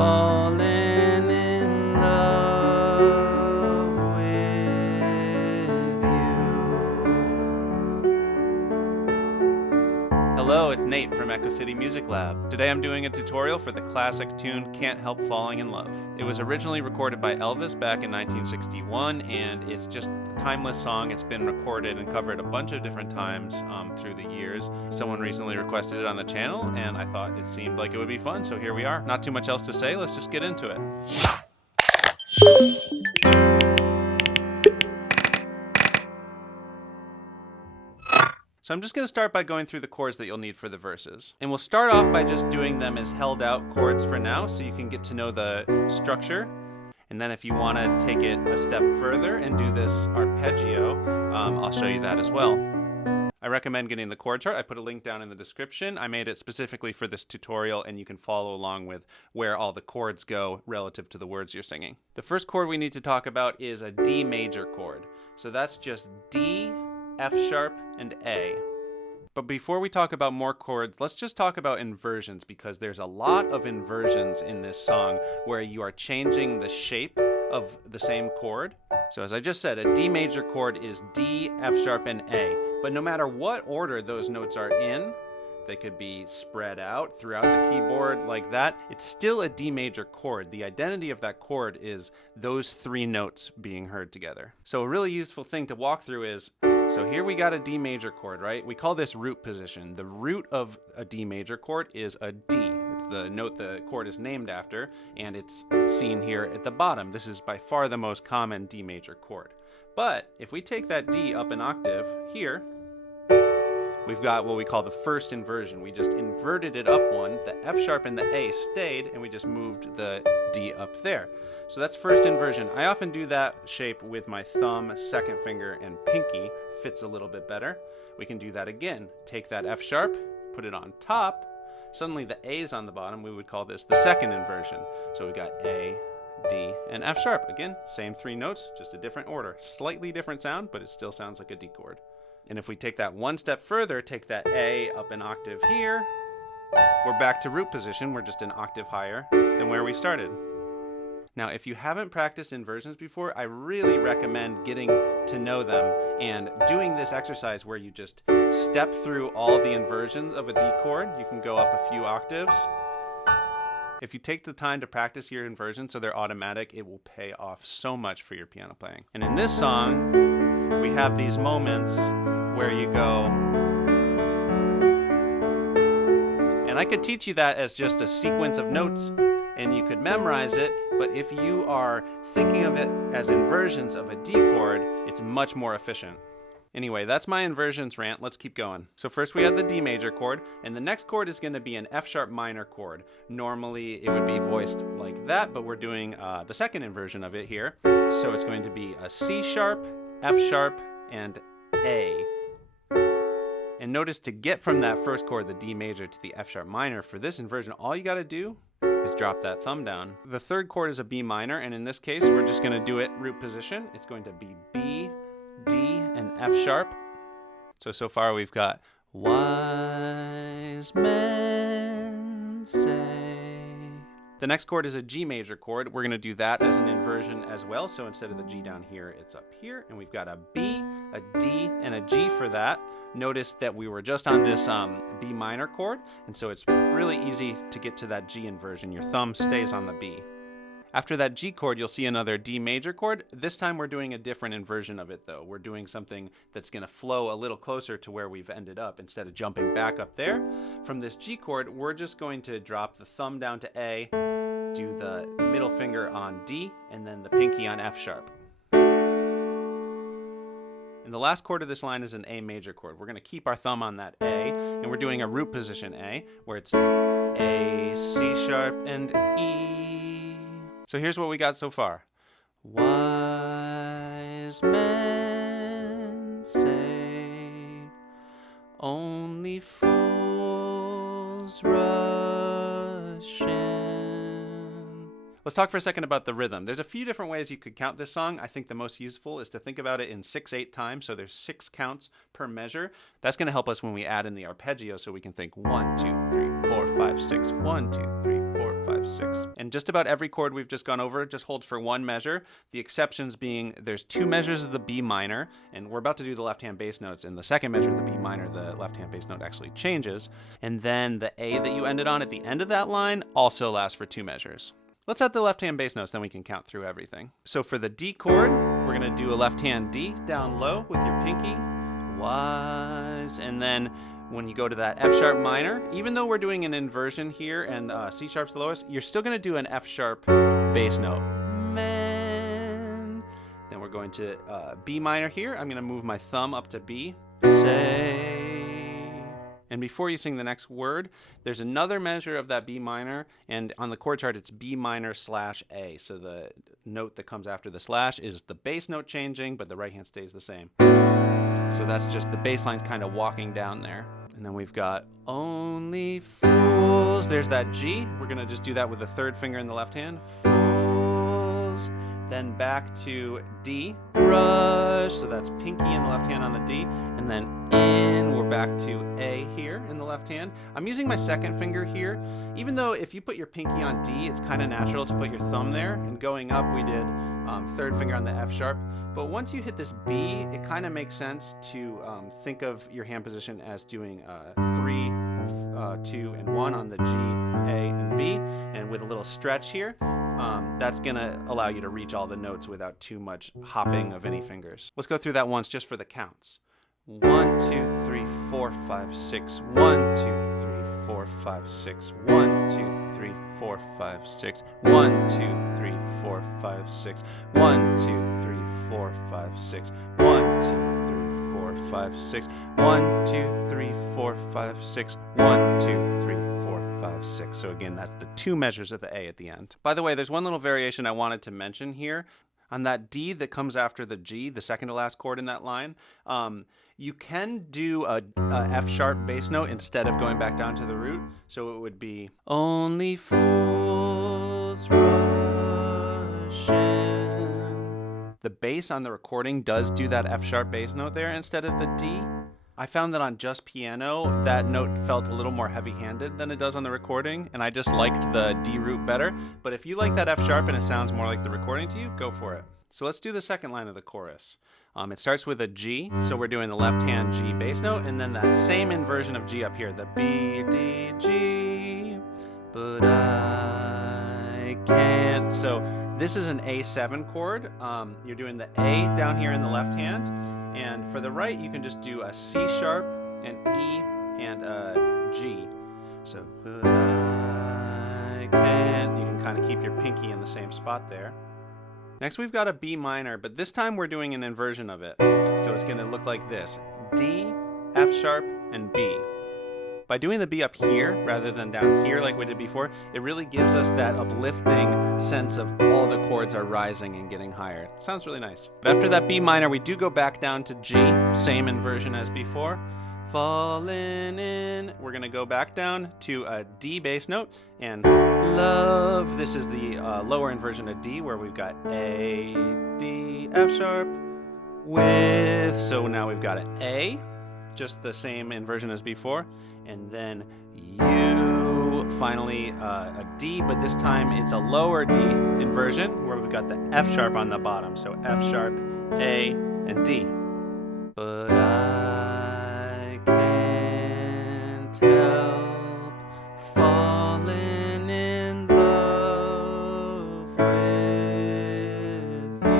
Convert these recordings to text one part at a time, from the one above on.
fallen in love with you. Hello, it's Nate from Echo City Music Lab. Today I'm doing a tutorial for the classic tune Can't Help Falling in Love. It was originally recorded by Elvis back in 1961, and it's just a timeless song. It's been recorded and covered a bunch of different times through the years. Someone recently requested it on the channel, and I thought it seemed like it would be fun, so here we are. Not too much else to say, let's just get into it. So I'm just going to start by going through the chords that you'll need for the verses. And we'll start off by just doing them as held out chords for now, so you can get to know the structure. And then if you want to take it a step further and do this arpeggio, I'll show you that as well. I recommend getting the chord chart. I put a link down in the description. I made it specifically for this tutorial, and you can follow along with where all the chords go relative to the words you're singing. The first chord we need to talk about is a D major chord. So that's just D, F sharp, and A. But before we talk about more chords, let's just talk about inversions, because there's a lot of inversions in this song where you are changing the shape of the same chord. So as I just said, a D major chord is D, F sharp, and A. But no matter what order those notes are in, they could be spread out throughout the keyboard like that. It's still a D major chord. The identity of that chord is those three notes being heard together. So a really useful thing to walk through is, so here we got a D major chord, right? We call this root position. The root of a D major chord is a D. It's the note the chord is named after, and it's seen here at the bottom. This is by far the most common D major chord. But if we take that D up an octave here, we've got what we call the first inversion. We just inverted it up one. The F sharp and the A stayed, and we just moved the D up there. So that's first inversion. I often do that shape with my thumb, second finger, and pinky. Fits a little bit better. We can do that again. Take that F sharp, put it on top. Suddenly the A is on the bottom. We would call this the second inversion. So we got A, D, and F sharp. Again, same three notes, just a different order. Slightly different sound, but it still sounds like a D chord. And if we take that one step further, take that A up an octave here, we're back to root position. We're just an octave higher than where we started. Now, if you haven't practiced inversions before, I really recommend getting to know them and doing this exercise where you just step through all the inversions of a D chord. You can go up a few octaves. If you take the time to practice your inversions so they're automatic, it will pay off so much for your piano playing. And in this song, we have these moments where you go, and I could teach you that as just a sequence of notes and you could memorize it, but if you are thinking of it as inversions of a D chord, it's much more efficient. Anyway, that's my inversions rant. Let's keep going. So first we had the D major chord, and the next chord is going to be an F sharp minor chord. Normally it would be voiced like that, but we're doing the second inversion of it here. So it's going to be a C sharp, F sharp, and A. And notice to get from that first chord, the D major, to the F sharp minor, for this inversion, all you got to do is drop that thumb down. The third chord is a B minor, and in this case, we're just going to do it root position. It's going to be B, D, and F sharp. So far we've got wise men say. The next chord is a G major chord. We're going to do that as an inversion as well. So instead of the G down here, it's up here. And we've got a B, a D, and a G for that. Notice that we were just on this B minor chord. And so it's really easy to get to that G inversion. Your thumb stays on the B. After that G chord, you'll see another D major chord. This time we're doing a different inversion of it though. We're doing something that's going to flow a little closer to where we've ended up. Instead of jumping back up there, from this G chord, we're just going to drop the thumb down to A, do the middle finger on D, and then the pinky on F sharp. And the last chord of this line is an A major chord. We're going to keep our thumb on that A, and we're doing a root position A, where it's A, C sharp, and E. So here's what we got so far. Wise men say, only fools rush in. Let's talk for a second about the rhythm. There's a few different ways you could count this song. I think the most useful is to think about it in 6/8 time. So there's 6 counts per measure. That's going to help us when we add in the arpeggio, so we can think 1, 2, 3, 4, 5, 6, 1, 2, 3, 4, 5, 6. And just about every chord we've just gone over just holds for one measure. The exceptions being there's 2 measures of the B minor, and we're about to do the left-hand bass notes. In the second measure of the B minor, the left-hand bass note actually changes. And then the A that you ended on at the end of that line also lasts for 2 measures. Let's add the left-hand bass notes, then we can count through everything. So for the D chord, we're gonna do a left-hand D down low with your pinky, wise, and then when you go to that F sharp minor, even though we're doing an inversion here and C sharp's the lowest, you're still gonna do an F sharp bass note. Man. Then we're going to B minor here. I'm gonna move my thumb up to B. Say. And before you sing the next word, there's another measure of that B minor, and on the chord chart it's B minor slash A. So the note that comes after the slash is the bass note changing, but the right hand stays the same. So that's just the bass line's kind of walking down there. And then we've got only fools. There's that G. We're gonna just do that with the third finger in the left hand. Fools. Then back to D, rush, so that's pinky in the left hand on the D, and then in, we're back to A here in the left hand. I'm using my second finger here, even though if you put your pinky on D, it's kind of natural to put your thumb there, and going up we did third finger on the F sharp, but once you hit this B, it kind of makes sense to think of your hand position as doing 3, 2, and 1 on the G, A, and B, and with a little stretch here. That's gonna allow you to reach all the notes without too much hopping of any fingers. Let's go through that once just for the counts. 1, 2, 3, 4, 5, 6. 1, 2, 3, 4, 5, 6. 1, 2, 3, 4, 5, 6. 1, 2, 3, 4, 5, 6. 1, 2, 3, 4, 5, 6. 1, 2, 3, 4, 5, 6. 1, 2, 3, 4, 5, 6. 1, 2, 3, 5, 6. So again, that's the 2 measures of the A at the end. By the way, there's one little variation I wanted to mention here. On that D that comes after the G, the second to last chord in that line, you can do a F sharp bass note instead of going back down to the root. So it would be only fools rush in. The bass on the recording does do that F sharp bass note there instead of the D. I found that on just piano, that note felt a little more heavy-handed than it does on the recording, and I just liked the D root better. But if you like that F sharp and it sounds more like the recording to you, go for it. So let's do the second line of the chorus. It starts with a G, so we're doing the left-hand G bass note, and then that same inversion of G up here, the B, D, G, but I can't. So this is an A7 chord. You're doing the A down here in the left hand, and for the right, you can just do a C sharp, an E, and a G. So, but I can't. You can kind of keep your pinky in the same spot there. Next, we've got a B minor, but this time we're doing an inversion of it. So it's going to look like this: D, F sharp, and B. By doing the B up here rather than down here like we did before, it really gives us that uplifting sense of all the chords are rising and getting higher. Sounds really nice. But after that B minor, we do go back down to G, same inversion as before. Falling in, we're gonna go back down to a D bass note, and love, this is the lower inversion of D where we've got A, D, F sharp with, so now we've got an A, just the same inversion as before, and then U, finally a D, but this time it's a lower D inversion where we've got the F sharp on the bottom, so F sharp, A, and D. But I can't help falling in love with you.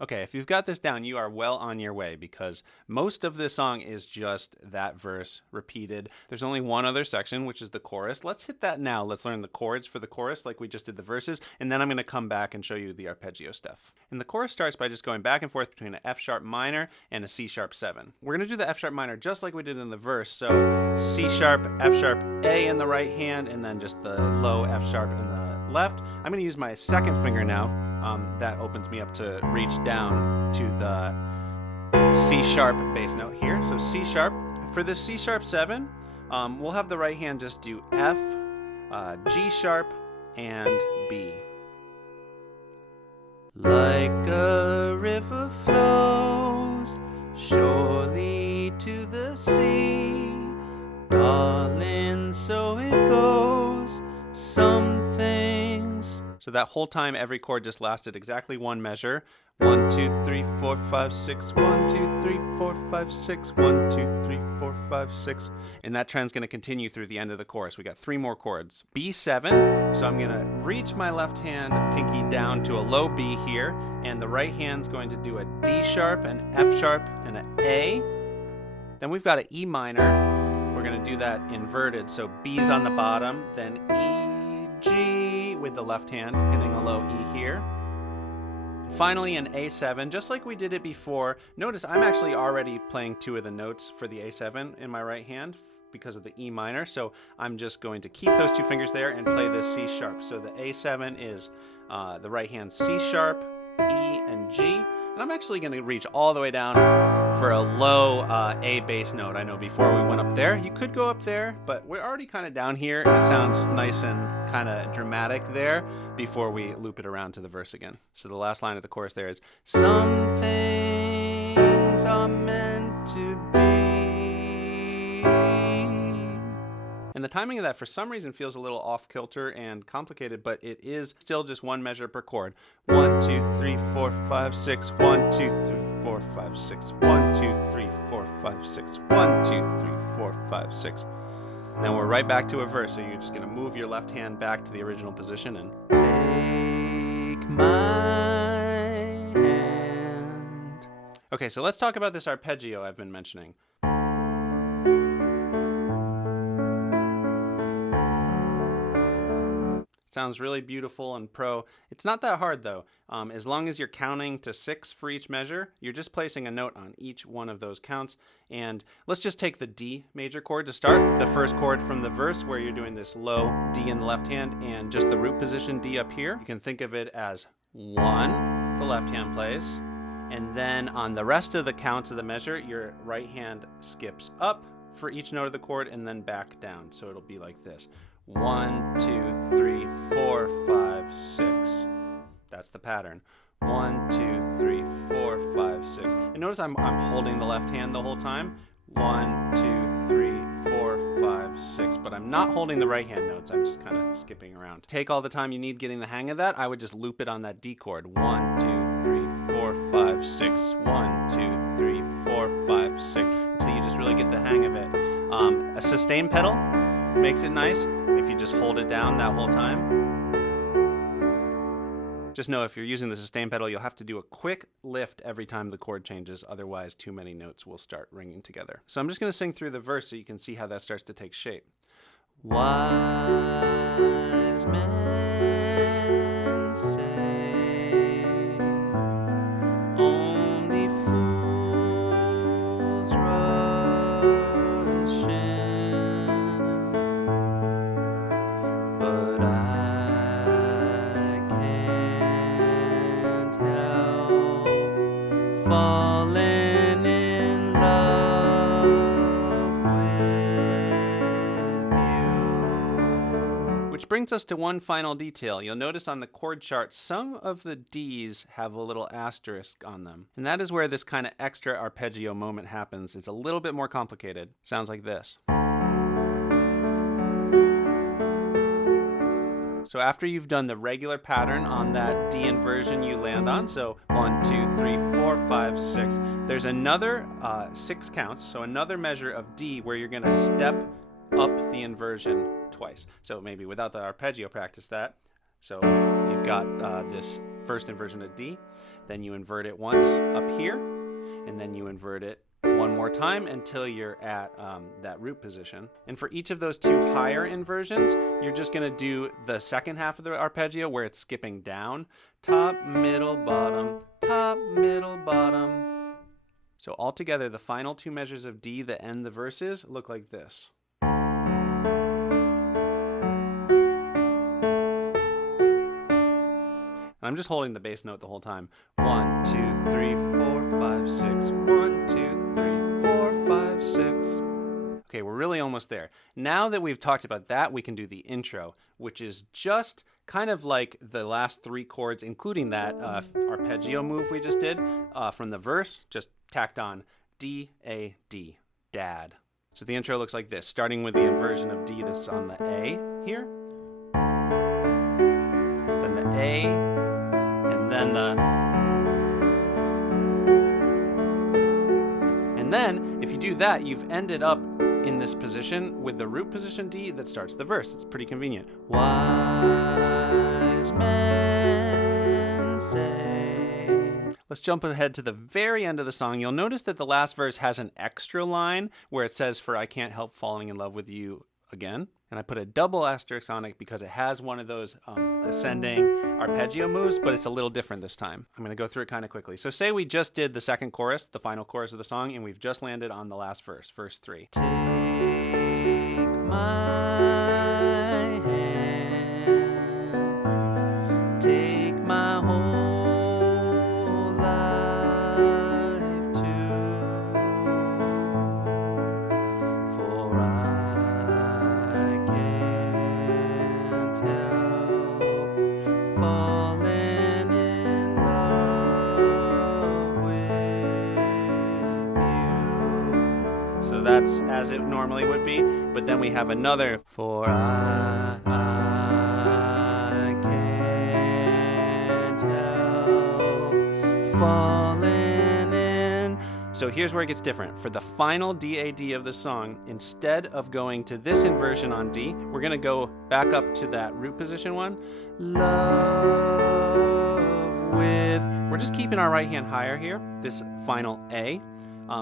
Okay, if you've got this down, you are well on your way, because most of this song is just that verse repeated. There's only one other section, which is the chorus. Let's hit that now. Let's learn the chords for the chorus like we just did the verses, and then I'm going to come back and show you the arpeggio stuff. And the chorus starts by just going back and forth between an F sharp minor and a C sharp 7. We're going to do the F sharp minor just like we did in the verse, so C sharp, F sharp, A in the right hand, and then just the low F sharp in the left. I'm going to use my second finger now. That opens me up to reach down to the C sharp bass note here. So C sharp. For the C sharp 7, we'll have the right hand just do F, G sharp, and B. Like a river flows surely to the sea, darling, so it goes that whole time, every chord just lasted exactly one measure. 1, 2, 3, 4, 5, 6. 1, 2, 3, 4, 5, 6. 1, 2, 3, 4, 5, 6. And that trend's going to continue through the end of the chorus. We got 3 more chords. B7. So I'm going to reach my left hand pinky down to a low B here, and the right hand's going to do a D sharp, an F sharp, and an A. Then we've got an E minor. We're going to do that inverted. So B's on the bottom, then E, G with the left hand hitting a low E here. Finally, an A7, just like we did it before. Notice I'm actually already playing 2 of the notes for the A7 in my right hand because of the E minor. So I'm just going to keep those 2 fingers there and play this C sharp. So the A7 is the right hand C sharp, E, and G. And I'm actually going to reach all the way down for a low A bass note. I know before we went up there, you could go up there, but we're already kind of down here, and it sounds nice and kind of dramatic there before we loop it around to the verse again. So the last line of the chorus there is, some things are meant to be. And the timing of that, for some reason, feels a little off-kilter and complicated, but it is still just 1 measure per chord. 1, 2, 3, 4, 5, 6. 1, 2, 3, 4, 5, 6. 1, 2, 3, 4, 5, 6. 1, 2, 3, 4, 5, 6. Then we're right back to a verse, so you're just going to move your left hand back to the original position and take my hand. Okay, so let's talk about this arpeggio I've been mentioning. Sounds really beautiful and pro. It's not that hard though. As long as you're counting to 6 for each measure, you're just placing a note on each one of those counts. And let's just take the D major chord to start. The first chord from the verse where you're doing this low D in the left hand and just the root position D up here. You can think of it as 1, the left hand plays. And then on the rest of the counts of the measure, your right hand skips up for each note of the chord and then back down. So it'll be like this. 1, 2, 3, 4, 5, 6. That's the pattern. 1, 2, 3, 4, 5, 6. And notice I'm holding the left hand the whole time. 1, 2, 3, 4, 5, 6. But I'm not holding the right hand notes. I'm just kind of skipping around. Take all the time you need getting the hang of that. I would just loop it on that D chord. 1, 2, 3, 4, 5, 6. 1, 2, 3, 4, 5, 6. Until you just really get the hang of it. A sustain pedal makes it nice if you just hold it down that whole time. Just know if you're using the sustain pedal, you'll have to do a quick lift every time the chord changes, otherwise too many notes will start ringing together. So I'm just going to sing through the verse so you can see how that starts to take shape. Wise men say only fools rush in, but I can't help falling in love with you. Which brings us to one final detail. You'll notice on the chord chart, some of the Ds have a little asterisk on them. And that is where this kind of extra arpeggio moment happens. It's a little bit more complicated. Sounds like this. So after you've done the regular pattern on that D inversion you land on, so 1, 2, 3, 4, 5, 6, there's another 6 counts, so another measure of D where you're going to step up the inversion twice. So maybe without the arpeggio, practice that. So you've got this first inversion of D, then you invert it once up here, and then you invert it one more time until you're at that root position. And for each of those 2 higher inversions, you're just going to do the second half of the arpeggio where it's skipping down. Top, middle, bottom, top, middle, bottom. So altogether, the final 2 measures of D that end the verses look like this. I'm just holding the bass note the whole time. 1, 2, 3, 4, 5, 6. 1, 2, 3, 4, 5, 6. Okay, we're really almost there. Now that we've talked about that, we can do the intro, which is just kind of like the last 3 chords, including that arpeggio move we just did from the verse, just tacked on D, A, D, dad. So the intro looks like this, starting with the inversion of D that's on the A here. Then the A, and then if you do that, you've ended up in this position with the root position D that starts the verse. It's pretty convenient. Wise men say. Let's jump ahead to the very end of the song. You'll notice that the last verse has an extra line where it says, "For I can't help falling in love with you again." And I put a double asterisk on it because it has one of those ascending arpeggio moves, but it's a little different this time. I'm going to go through it kind of quickly. So say we just did the second chorus, the final chorus of the song, and we've just landed on the last verse, verse 3. Take my hand, take my whole life too, for I can't help falling in love with you. So that's as it normally would be, but then we have another, for I can't help falling in. So here's where it gets different. For the final DAD of the song, instead of going to this inversion on D, we're going to go back up to that root position one. Love with, we're just keeping our right hand higher here. This final A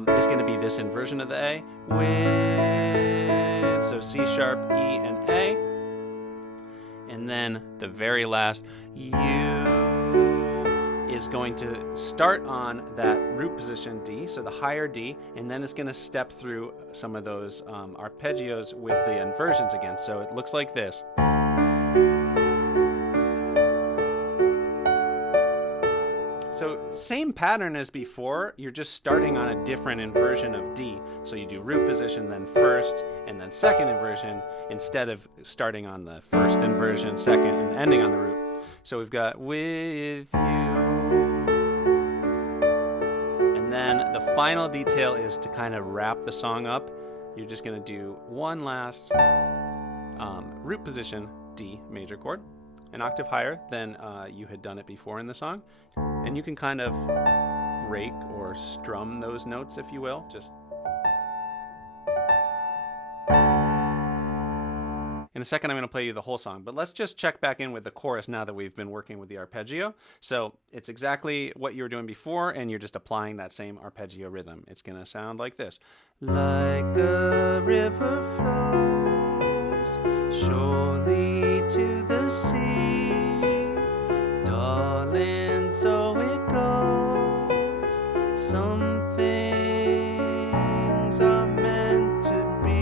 is going to be this inversion of the A with, so C sharp, E, and A. And then the very last, you, is going to start on that root position D, so the higher D, and then it's going to step through some of those arpeggios with the inversions again. So it looks like this. So same pattern as before, you're just starting on a different inversion of D. So you do root position, then first, and then second inversion, instead of starting on the first inversion, second, and ending on the root. So we've got with you. And then the final detail is to kind of wrap the song up. You're just going to do one last root position D major chord, an octave higher than you had done it before in the song. And you can kind of rake or strum those notes, if you will. Just in a second, I'm going to play you the whole song, but let's just check back in with the chorus now that we've been working with the arpeggio. So it's exactly what you were doing before, and you're just applying that same arpeggio rhythm. It's going to sound like this. Like a river flows surely to the sea, darling, so it goes. Some things are meant to be.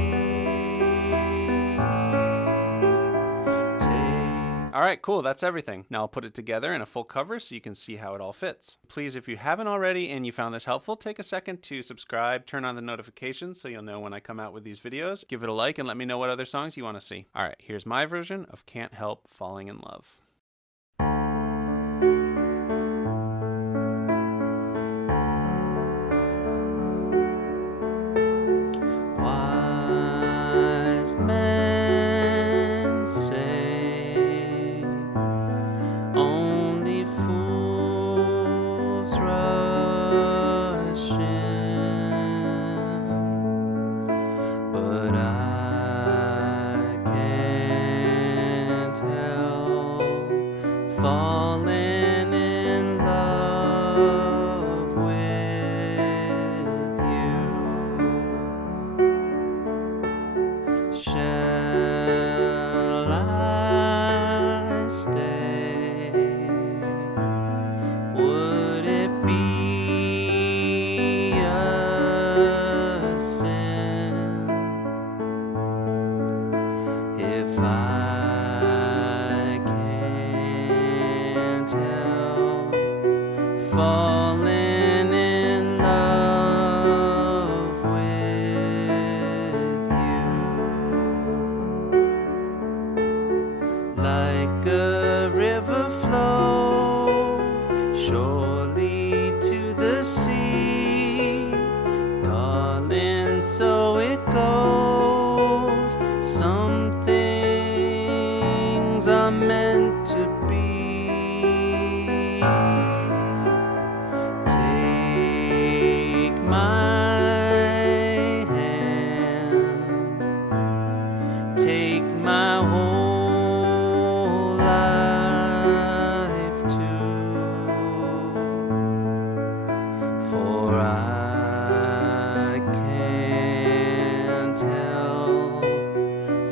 All right, cool, that's everything. Now I'll put it together in a full cover so you can see how it all fits. Please, if you haven't already and you found this helpful, take a second to subscribe, turn on the notifications so you'll know when I come out with these videos. Give it a like and let me know what other songs you want to see. All right, here's my version of Can't Help Falling in Love. Wise men say only fools rush in, but I can't help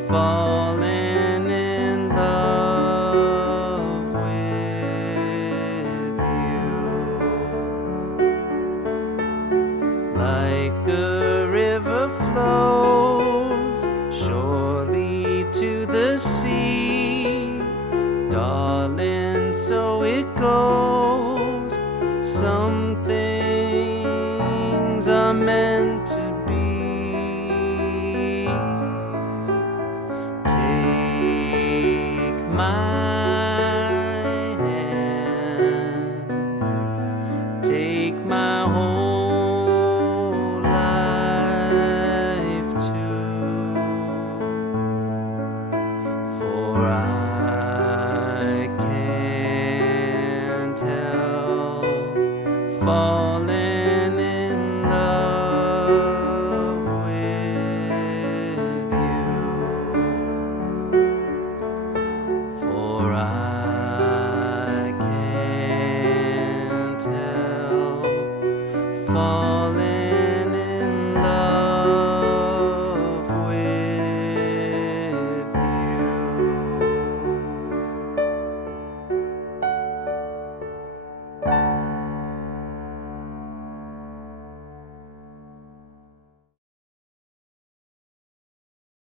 fall.